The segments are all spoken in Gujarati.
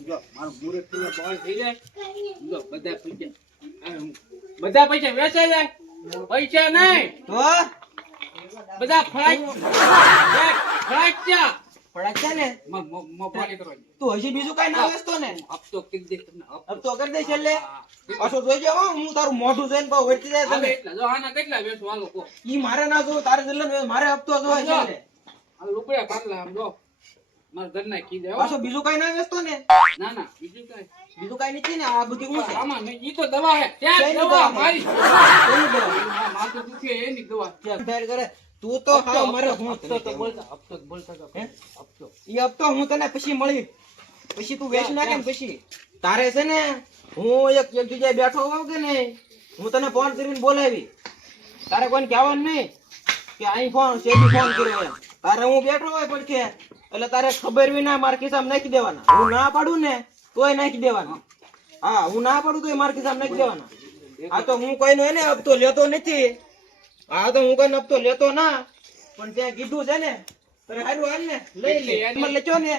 જો મારું મુહૂર્ત થઈ બોલ થઈ જાય. જો બધા પૈસા. બધા પૈસા વેચાઈ જાય પૈસા નહીં. તો? બધા ફળાચ્યા ને? મ- મ- કરવાની તું હજી બીજું કઈ ના વેચતો ને? હપ્તો દે તમને હપ્તો. કરી દે છેલ્લે. પાછો જોઈજો હો, હું તારું મોઢું જોઈને જાય એટલા જો આના કેટલા વેચું? હાલો ઈ મારે ના જો તારે મારે હપ્તો જોવે છે ને. આ રૂપિયા પાટલા આમ જો. મારા ઘરના કીધે પાછો બીજું કઈ ના વેચતો ને? ના ના બીજું કઈ. બીજું કઈ નથી ને? આ બધું હું છે. આમાં નહીં ઈ તો દવા હે. ક્યાં દવા? દવા? મારી કોની દવા? આ માથું દુખે એની દવા. કે ફેર કરે. તું તો હાવ મારે. હું હપ્તો તો બોલતા હપ્તો બોલતા તો હે? હપ્તો. ઈ હપ્તો હું તને પછી મળી. પછી તું વેચ નાખે ને પછી. તારે છે ને હું એક એક જગ્યાએ બેઠો હોઉં કે નહીં? હું તને ફોન કરીને બોલાવી. તારે કોઈને કહેવાનું નહીં કે અહીં ફોન ફોન કર્યો તારે હું બેઠો હોય પડખે એટલે તારે ખબર વિના મારા ખિસ્સામાં નાખી દેવાના. હું ના પાડું ને, તોય નાખી દેવાના. હા, હું ના પાડું તોય મારા ખિસ્સામાં નાખી દેવાના. આ તો હું કોઈનો એને હપ્તો લેતો નથી. હા તો હું કોઈનો હપ્તો લેતો ના. પણ ત્યાં કીધું છે ને, તારે હારું હાલ ને, લઈ લે. લેચો ને.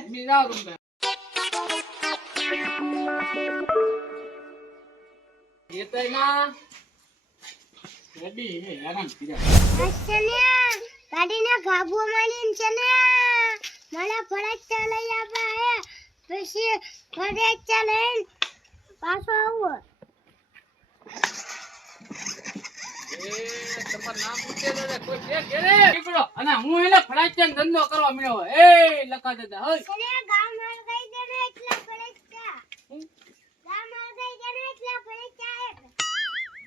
ગાડીને ગાબુ મળી ને. મને ફરજ લઈ હે. પછી ફરજ લઈને પાછો આવો ધંધો કરવા મળ્યો એ લખા દાદા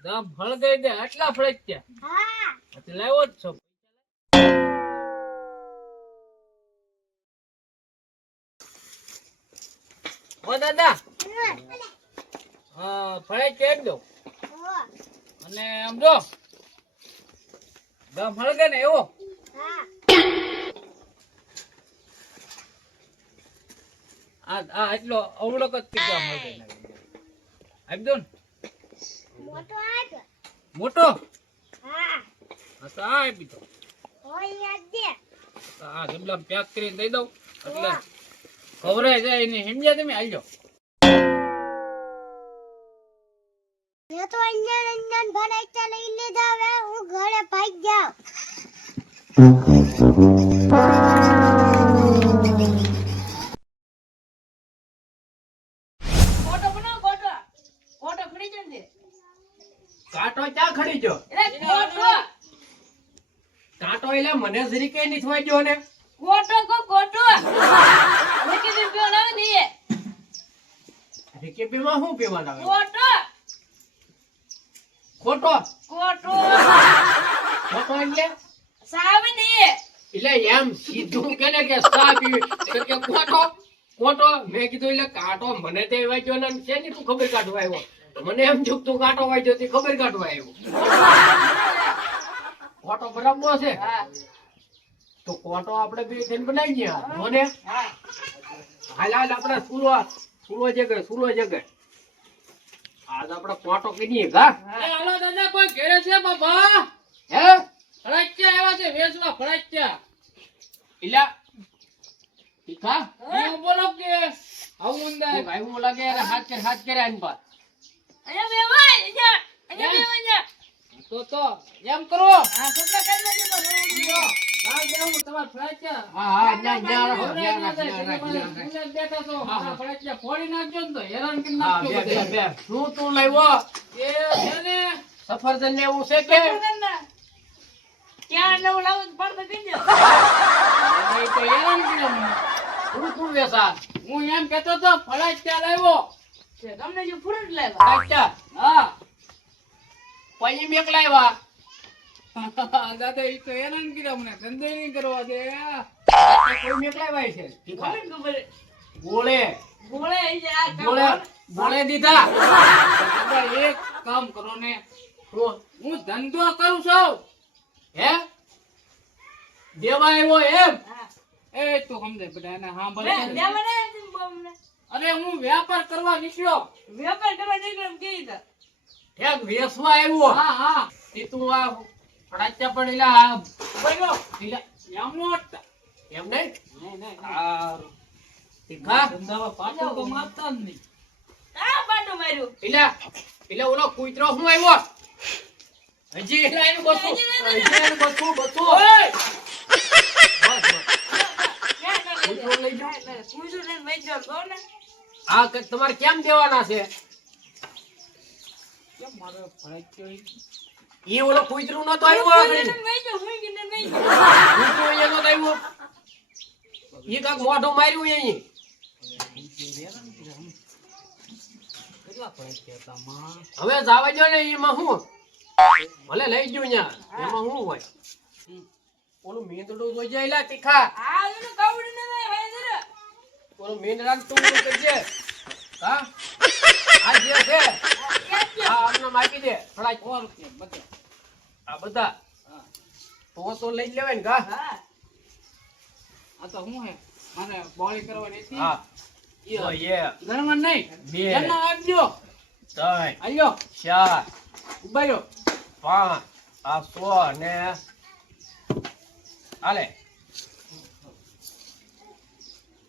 ગામ માર ગઈ દે એટલા ફળચ્યા હા. એટલે લાવ્યો જ છો. ઓ દાદા. હા કેટ દો અને આમ જો દામ ફળગે ને એવો? આ આ એટલો અવળક જ આમ હળગે ને. આપી દો મોટો મોટો? હા હા તો આ આપી દો. હોય યાદ દે આ જબલામાં પેક કરીને દઈ દઉં. એટલે ખવરાઈ જાય એની સમજ્યા તમે? આવજો મેં તો અંજાન અંજન ફરજ લઈ લીધા હવે હું ઘરે ભાગ જાઉં. કાંટો એટલે ફોટો. કાંટો એટલે મને જરી કઈ નહીં ગયો ને. ફોટો કો ફોટો લેકે દે પીઓ ના દીએ રેકેપીમાં શું પીવાના આવે? ફોટો ખોટો. ફોટો ખોટો એટલે? સાબ દીએ એટલે એમ સીધું કે ને કે સા પીવી. કે ખોટો ખોટો મેં કીધું એટલે કાંટો મને તે વાંચ્યો ને શેની તું ખબર કાઢવા આવ્યો. મને એમ જો તું કાંટો વાંચ્યો તે ખબર કાઢવા આવ્યો. ખોટો બરાબર છે. હા. તો કોટો આપણે બે થઈને બનાવી ગયા. મને હા હાલ હાલ આપણા સુરો સુરો જગે સુરો જગે આજ આપણે કોટો કરીએ ગા હાલો દાદા કોઈ ઘેરે છે બાબા હે? ફળાચ્યા આવ્યા છે વેચવા ફળાચ્યા. ઇલા ઠીકા હું બોલો કે આવું અંદર ભાઈ હું લાગે અરે હાથ કે હાથ કરે આન પર અહીંયા બેવાય અહીંયા અહીંયા બેવાય તો તો એમ કરો. હા સપના કરી લેજો હા હા હા, હા. હા સફરજન ને એવું છે કે ક્યાં નવું લાવું પડતો કીજો તો હેરાન કર્યો તું વેસા હું એમ કેતો તો ત્યાં લાવ્યો? તમને જે ફૂડ લાવ્યા. હા. પછી મેક લાવ્યા. દાદા ઈ તો હેરાન કર્યા મને ધંધો નહીં કરવા દે. કોઈ મેક લાવ્યા છે ઠીકા કોને ખબર? ગોળે. ગોળે આવી જાય આ ગોળે ગોળે દીધા. દાદા એક કામ કરો ને. હું ધંધો કરું છું. હે? દેવા આવ્યો એમ. એ તો સમજે બધા એને સાંભળે. અરે હું વ્યાપાર કરવા નીકળ્યો. વેપાર કરવા નીકળ્યો કેવી રીતે વેસવા આવ્યો. હા હા. તું આ ફડાચ્યા પડેલા આ બોલો ઢીલા- એમ એમ નહીં? નહીં નહીં નહીં. સારું. હા? ધંધામાં પાટો તો મારતા જ નહીં. આ પાટું માર્યું. પેલા પેલા ઓલો કૂતરો હું આવ્યો? હજી એનું બસો. હજી એનું બસો તમારે કેમ દેવાના છે? કેમ મારે ફરજ ઈ ઓલો કૂતરું નતો આવ્યો આગળ. હું કૂતરું અહીંયા નતો આવ્યો. ઈ કાંક મોઢું માર્યું અહીં. હવે જાવા જો ને એમાં હું. ભલે લઈ ગયું ન્યા એમાં હું હોય. ઓલું મીંદડું જોઈ જાય લા તીખા. આ એનું કાવડી ને ઓલું મીંદડાનું તું કરજે હા? આ જે છે આ આમને માપી દે. થોડા સો બધા. આ બધા. તો તો લઈ લેવાય ને કા આ તો હું હે? મારે બોળી કરવાની હતી. હા. ઈ તો હતી. નહીં. બે. એમના આપજો ત્રણ આલ્યો. ચાર ઉભાયો પાંચ આ સો ને હાલે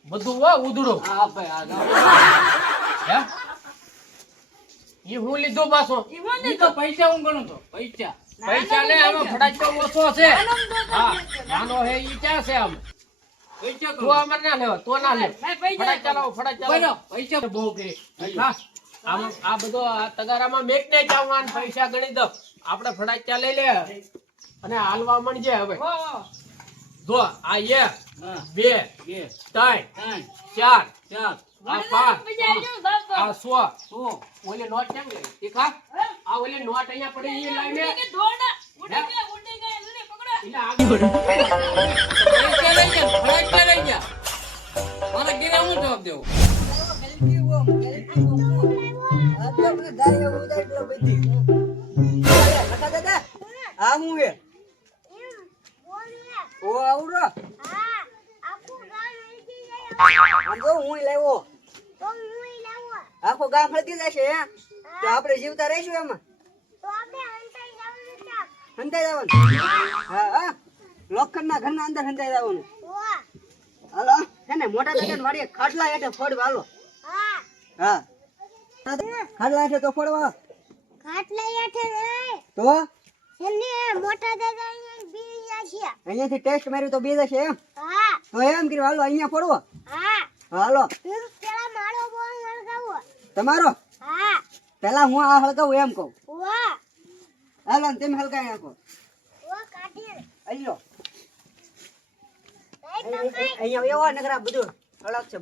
બધું ઉધડું. હા ભાઈ આ જાઓ. હે? ઈ હું લીધું પાછો? ઈ તો પૈસા હું ગણું તો. પૈસા. પૈસા ને હવે ફટાકડો ઓછો છે. હા નાનો હે ઈ ક્યાં છે આમ? પૈસા તું અમાર ના લેવો તો ના લે. ફટાક ચાલો ફટાક ઉભાઈ પૈસા બહુ કે. હા. આમ આ બધો તગારામાં મેક ને ચાવવાન પૈસા ગણી દો આપણે ફટાકડા લઈ લે. અને હાલવા મળજે હવે. જો આ એક બે બે. ત્રણ ત્રણ. ચાર ચાર આ પાંચ આ સો સો ઓલી નોટ કેમ ગઈ? તીખા આ ઓલી નોટ અહીંયા પડી એ લાવીને કે ધોડા. ઉડે ગયા ઉડે ગયા લડે પકડો. એટલે આગળ. પૈસા લઈ જા પૈસા લઈ જા મારા ઘરે હું જવાબ દેવો? આ હું? હે ઓ આવડો. હા? હું લાવ્યો. આખો ગામ ફરતી જશે હે? તો આપણે જીવતા રહીશું એમાં? હંતાઈ જવાનું હા હા. લોખંડના ઘરના અંદર હંતાઈ જવાનું. હાલો હે ને મોટા દાદા મારી ખાટલા હેઠે ફોડવા હાલો. હા. ખાટલા હેઠે તો ફોડવા. ખાટલા હેઠે તો? મોટા દાદા અહીંયાથી ટેસ્ટ માર્યું તો બે જશે એમ. હા. તો એમ કર્યું હાલો અહીંયા ફોડવો હા. હાલો. પેલા મારો બોલ હળગાવો. તમારો? હા. પેલા હું આ હળગાવું એમ કહું. વાહ હાલો ને તમે હળગાવી નાખો. વાહ કાઢી કઈ અહીંયા એવા નગરા બધું અલગ છે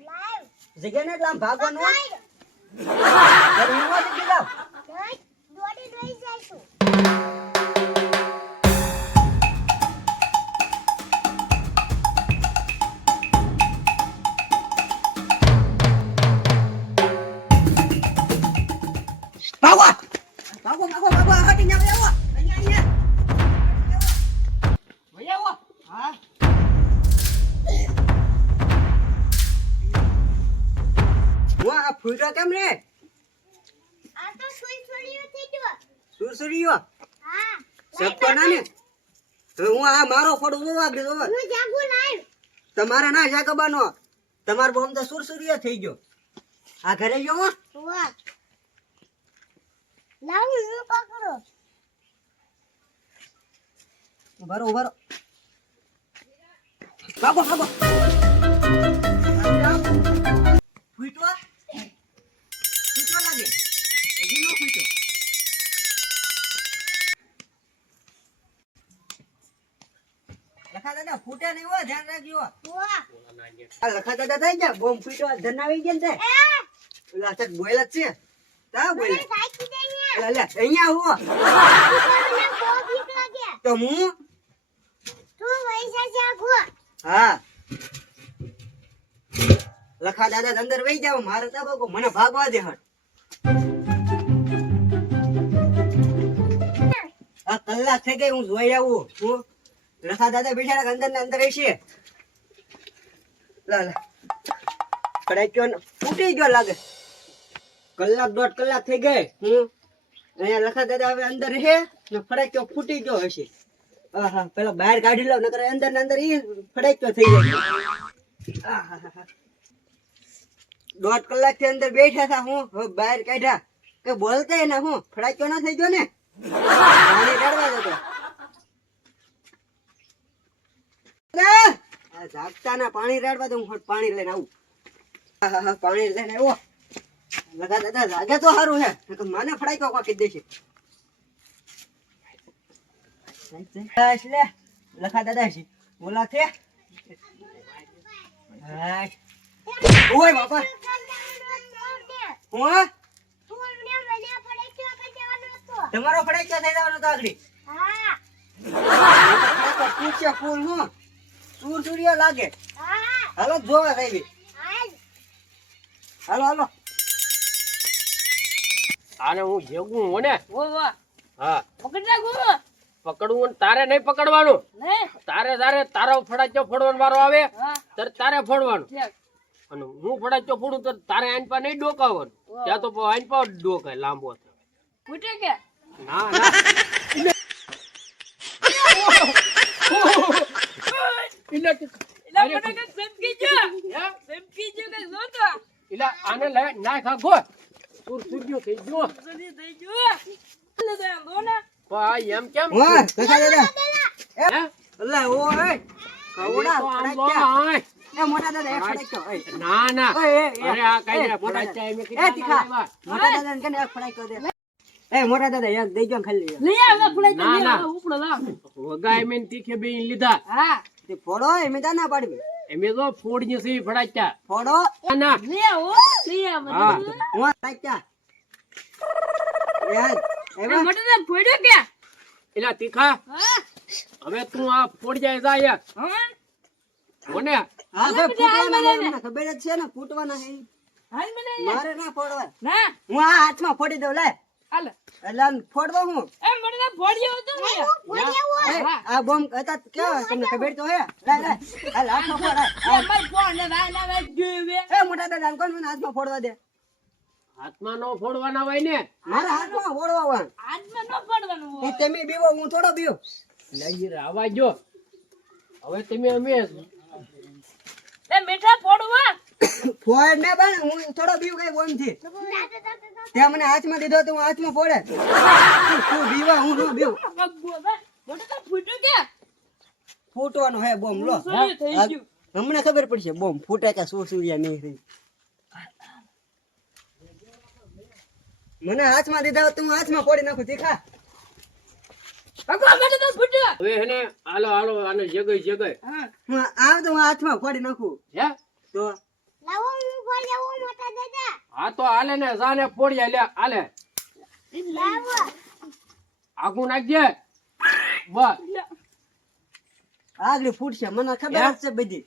લાઈવ જગ્યા ને એટલે આમ ભાગવાનું દોડી જઈશું રે? આ તો સુરસુરીઓ થઈ ગયો. સુરસુરીઓ હા. સબકો ના ને હવે હું આ મારો ફોડો બહુ આગળ જોવો. હું જાગું લાઈવ. તમારે ના જાકબાનો તમાર બોમ તો સુરસુરીઓ થઈ ગયો. આ ઘરે જો હો. વાહ લાવ હું પકડો ઊભા રહો, ભાગો ભાગો. ફૂટવા લાગે હજી નો ફૂટ્યો લખા દાદા ફૂટે નહીં હોય ધ્યાન રાખજો. આ લખા દાદા થઈ ગયા. બોમ્બ ફૂટ્યો ધન આવી ગયા ને ઓલા તક બોયલા જ છે. તા મને બોયલા સાચી દે ને લે લે અહીંયા હો મને બહુ બીક લાગે. તો હું? તું વૈસા જાગો હા. લખા દાદા અંદર વહી જાવ મારે તો બગો મને ભાગવા દે હટ. આ કલાક થઈ ગઈ હું જોઈ આવું. હું? લખા દાદા બેઠા અંદર ને અંદર છે. લા લા. ગયો ફૂટી ગયો લાગે. કલાક દોઢ કલાક થઈ ગઈ. હું અહીંયા લખા દાદા હવે અંદર છે ને ફડાક્યો ફૂટી ગયો હશે. આહા, પેલા બહાર કાઢી લઉં નકર અંદર ને અંદર ઈ ફડાક્યો થઈ જાય. દોઢ કલાકથી અંદર બેઠા હતા હું બહાર કાઢ્યા. કે બોલતા ને હું. ફડાક્યો ના થઈ ગયો ને. પાણી કાઢવા જતો. ના પાણી રેડવા દઉં હું પાણી લઈને આવું. હા, હા, હા, પાણી લઈને આવ્યો લગા દાદા લાગે તો સારું હે મને ફડાઈ કોકી લખા દાદા છે. બોલા છે હાય. ઓય બાપા. હું? તમારો ફડાક્યો થઈ જવાનો તો આગળ? હા. પૂછ્યા ફૂલ હું. સૂર સૂર્ય લાગે હાલો જોવા સાહેબ હાલો. હાલો આને હું ભેગું હું ને? હા. પકડી રાખો પકડવું ને તારે નહીં પકડવાનું. તારે તારે તારો ફડાચો ફોડવાનો વારો આવે ત્યારે તારે ફોડવાનું. અને હું ફડાચો ફોડું તો તારે આઈન પા નહીં ડોકાવવાનું ત્યાં તો આઈન પા ડોકાય લાંબો થાય. ફૂટે કે? ના ના. એટલે એલા મને કઈ સમકી જો સમકી જો કઈ જો તો એટલે આને લઈ નાખ આખો સુર સુર્યો થઈ ગયો સુધી થઈ ગયો એટલે તો એમ દો ને એમ કેમ વાહ લખા દાદા હે? અલ્લા ઓ ઓય કવડા તો આમ તો ફડાક્યા એ મોટા દાદા એક ફડાક્યો ઓય ના ના ઓય, એ, એ, અરે આ કઈ મોટા ફડાચ્યા એમ એ કેટલા તીખા લાવ્યા? મોટા દાદા ને કને ફડાક્યો દે એ મોટા દાદા એક દઈ ગયો ખાલી લઈ આવ ફૂલે તો ના, ઉપડો લાવ વગાય મેં તીખે બે લીધા. હા. તે ફોડો એ મેં ના પાડવી એમે તો ફોડની સી ફડાચ્યા ફોડો. ના લઈ આવો લઈ આવ હા. ફડાક્યા? યાર એ મોટો ફોડ્યો કે એલા તીખા હવે તું આ ફોડ જાય જાય હા. કોને હા ભાઈ ફૂટવાના ખબર જ છે ને ફૂટવાના છે. હાલ મને. મારે ના ફોડવા. ના. હું આ હાથમાં ફોડી દઉં લે. હાલ. એટલે ફોડવા હું? એ મોટો તો ફોડ્યો હતો ને. એ, આ બોમ્બ હતા કેવા તમને ખબર તો હે લે લે હાલ હાથમાં ફોડ હાલ. માર ફોન ને ભાઈ ના ભાઈ જોયું એ મોટા દાદા કોણ મને હાથમાં ફોડવા દે? હાથમાં નો ફોડવાના હોય ને? મારા હાથમાં ફોડવા હોય. આજમાં ન પડવાનું હોય. તમે બીવો હું થોડો બીવો. લઈ આવા જો. હવે તમે અમે એ મીઠા ફોડવા. ફોડ ના બને હું થોડો બીવ કઈ બોમથી. ત્યાં મને હાથમાં દીધો તો હું હાથમાં ફોડે. તું બીવા હું નો બીવ? ફૂટવાનો હે બોમ્બ લો. હમણાં ખબર પડશે બોમ્બ ફૂટે કે શું સૂર્યા નહીં રહી. મને હાથમાં દીધા તો હું હાથમાં ફોડી નાખું તીખા હવે હેને હાલો હાલો આને જગય જગય આવ તો હું હાથમાં ફોડી નાખું. હે? તો લાવો હું બોલે હું મોટા દાદા. હા તો હાલે ને જાને ફોડ્યા લે હાલે. લાવો. આગું નાખજે બસ. આગળ ફૂટશે મને ખબર જ છે બધી.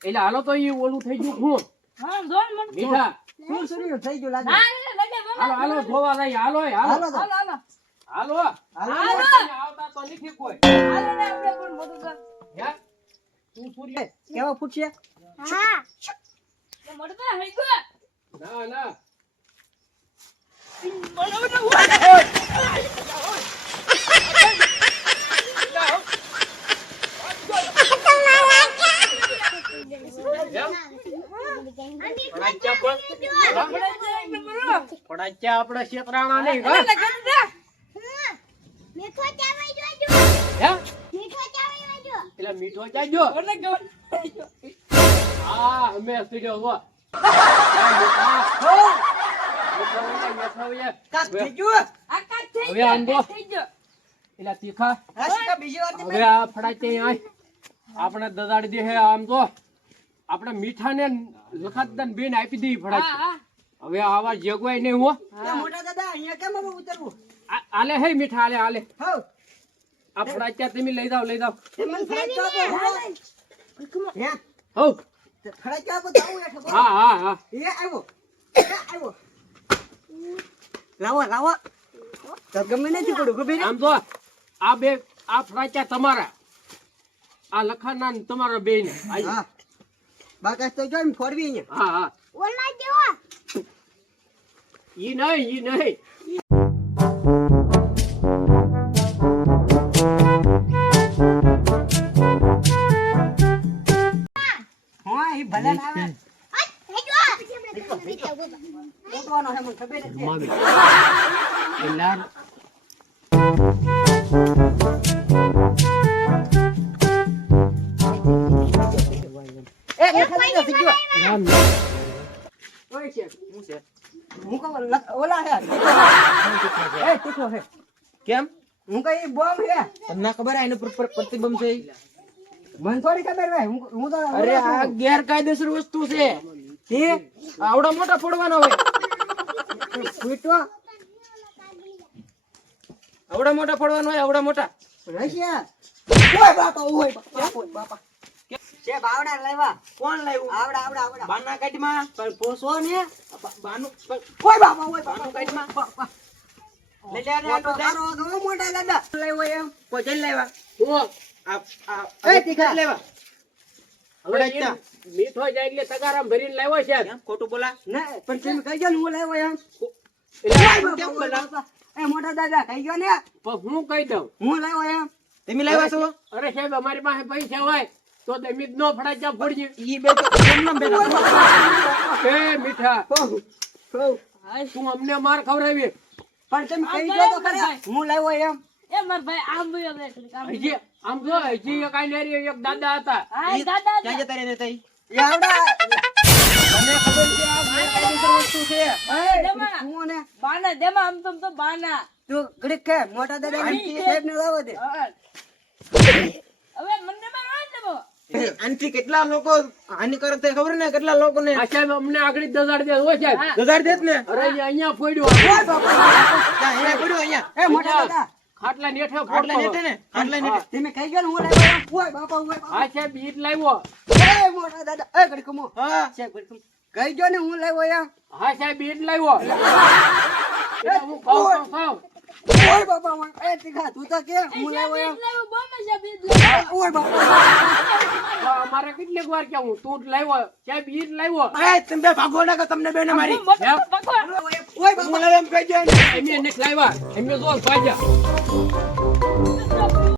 એટલે હાલો તો ઈ ઓલું થઈ ગયું ખૂન હા જોન મોટો મીઠા. શું સૂર્યું થઈ ગયું લાગે? ના ના લગે. હાલો હાલો. ધોવા જાય હાલો હાલો. હાલો. હાલો. હાલો. હાલો. હાલો આવતા તો નથી કોઈ. હાલો ને આપણે પણ મોટો તો હે? તું સૂર્ય કેવા ફૂટશે? હા. ના ના આપણે શેતરાણા નહીં મીઠો ચાવી જોજો એટલે મીઠો ચાજો હા અમે સીડ્યો હો આપણે દદાડી દે હે આમ તો. આપણે મીઠા ને લખાતદાન બેન આપી દઈ ફળા હવે આવા જગવાય નહીં હો. મોટા દાદા અહીંયા કેમ ઉતરવું? આલે હે મીઠા આલે આલે. હવ. આ ફડાચા તમે લઈ જાઓ લઈ આપો હે હો તે ફડાઈ આપો તો આવું હેઠો હા હા હા. એ આવ્યો આવ્યો લાવો લાવો. ગમે નથી પડું ગમે આમ તો આ બે આ ફડાચા તમારા. આ લખાના ને તમારા બે ને હા. બાકાશ તો જો એમ ફોડવી હા હા. ઓલા જેવો. ઈ નહીં ઈ નહીં. ગોતવાનો છે મને ખબર જ છે એ એ લખા દાદા ગયો નામ ઓય છે શું છે? હું કહું ઓલા હે એ તીખો હે. કેમ? હું કઈ બોમ્બ હે. તમને ખબર આ એનું પ્ર- પ્ર- પ્રતિબંધ છે? મને થોડી ખબર હોય. હું હું તો અરે આ ગેરકાયદેસર વસ્તુ છે. તે આવડા મોટા ફોડવાના હોય. ફૂટો આવડા મોટા ફોડવાના હોય આવડા મોટા. રશિયા. ઓય બાપા ઓય બાપા ઓય બાપા. છે બાવડા લેવા કોણ લાવ્યું? આવડા આવડા આવડા. બાના કાઢમાં. પણ પોસો ને? બાનું ઓય બાપા ઓય બાનું કાઢમાં. બાપા લઈ લે આને મોટો આટલું જાય. મોટા દાદા લેવો એમ? કોઈ લેવા લાવ્યા આ આ એ તીખા. લેવા મીઠો જાય એટલે તગારામ ભરીને લાવ્યો છે. કેમ ખોટું બોલા? ના પણ તમે કહી ગયો હું લેવો એમ. એટલે કેમ ઓય બોલા? બાપા. એ મોટા દાદા કહી ગયો ને. પણ હું કહી દઉં. હું લેવો એમ. તમે લાવ્યા છો? અરે સાહેબ અમારી પાસે પૈસા હોય તો તમે જ નો ફડાચા ફોડજી? ઈ બે તો કેમ નામ બેઠા એ મીઠા. હોવ, હોવ. તું અમને માર ખવડાવી પણ તમે કઈ ગયો તો ખરા હું લાવ્યો એમ. એ માર ભાઈ આમ બોલ્યો બે ઘડીક, હજી આમ જો હજી એક આઈ એક દાદા હતા. હા દાદા ક્યાં જતા રહ્યા હતા એ આવડા. મને ખબર છે આ ગેરકાયદેસર વસ્તુ છે. એ, દેમાં. હું? ને બાના દેમાં આમ તમ તો બાના. તું ઘડીક કે મોટા દાદા આંટી સાહેબ ને લાવો દે. હવે મને બાર હોય ને કેટલા લોકો હાનિકારક થાય ખબર ને કેટલા લોકો ને સાહેબ અમને આગળ દજાડ દે ઓ સાહેબ. ગજાર દેત ને? અરે અહીંયા ફોડ્યું. અહીંયા પડ્યો અહીંયા. એ મોટા દાદા. ખાટલા નેઠે ખાટલા નેઠે ને? ખાટલા નેઠે. તમે કહી ગયો? હું લાવ્યો? ઓય બાપા ઓય બાપા. આ સાહેબ ઈટ લાવ્યો. એ મોટા દાદા. એ ગડકમો હા. છે ઘડીક મો. કહી ગયો ને હું લાવ્યો યા હા છે બીટ લાવ્યો. એ હું ખાવ ખાઉં ઓય બાપા ઓય એ તીખા તું તો કે હું લેવો એમ બીજ લાવ્યો. ઓય બાપા તો અમારે કેટલીક વાર કેવું તું જ લાવ્યો સાહેબ ઈટ લાવ્યો એ તમે બે ભાગો ના કે તમને બેને મારી. ઓય બાપા હું લાવ્યો એમ કહી દે ને. એમને લાવ્યા એમને જો ભાગ્યા